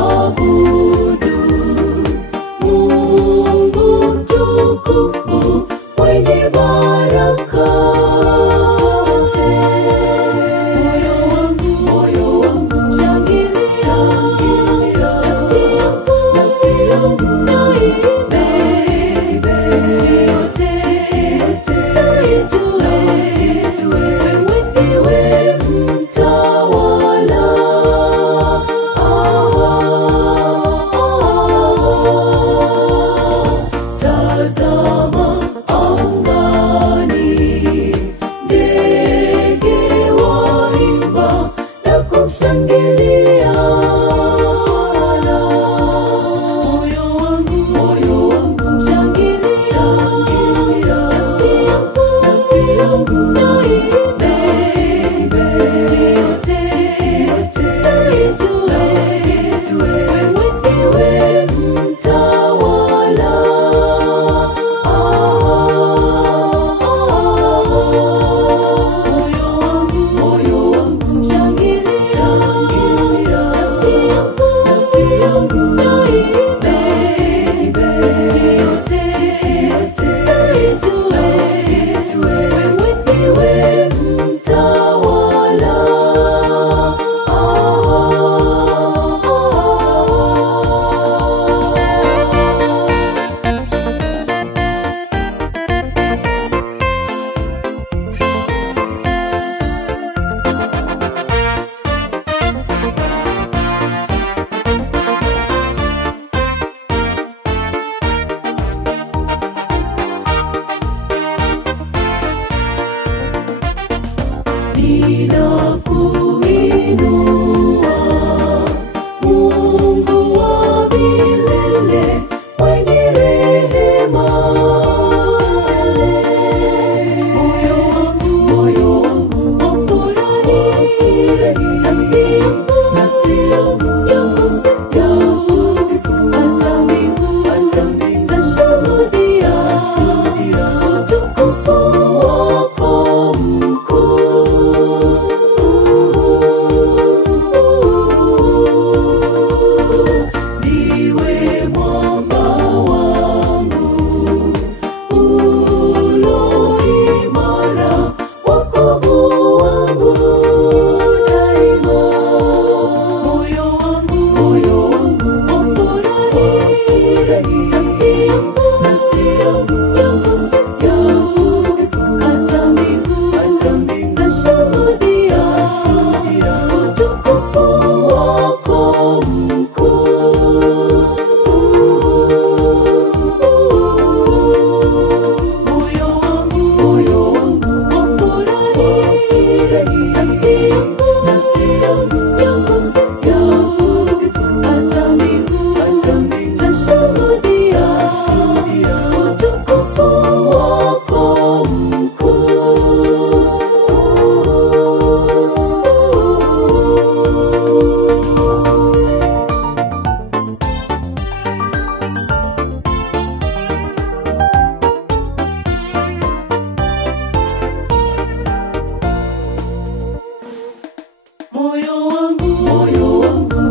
Ninakuabudu Mungu mtukufu mwenye baraka. Moyo wangu shangilia, nafsi yangu na iimbe, yote ijue wewe ndiwe mtawala. Tazama angani, ndege waimba na kumshangilia Bwana. Moyo wangu shangilia, nafsi yangu na iimbe, yote ijue wewe ndiwe mtawala. Moyo wangu shangilia, nafsi yangu na iimbe, yote ijue wewe ndiwe mtawala. Ninakuinua Mungu wa milele mwenye rehema tele. Moyo wangu wafurahi, nafsi yangu yakusifu, hata mbingu zashuhudia utukufu wako mkuu. Ndiwe mwamba wangu ulo imara, wokovu wangu daima. Moyo wangu wafurahi, nafsi yangu yakusifu, hata mbingu zashuhudia utukufu wako mkuu. Moyo wangu wafurahi, nafsi yangu yakusifu, hata mbingu zashuhudia utukufu wako mkuu. Moyo wangu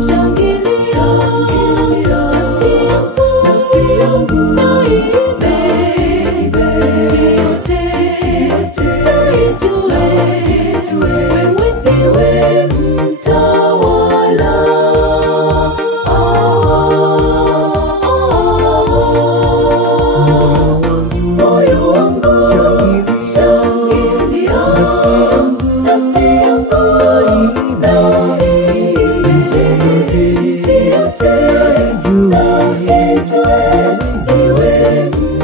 shangilia, nafsi yangu na iimbe, yote ijue wewe ndiwe mtawala. Moyo wangu shangilia, nafsi yangu na iimbe, yote ijue ndiwe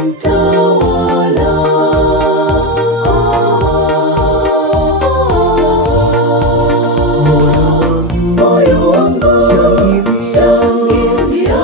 mtawala. Moyo wangu shangilia,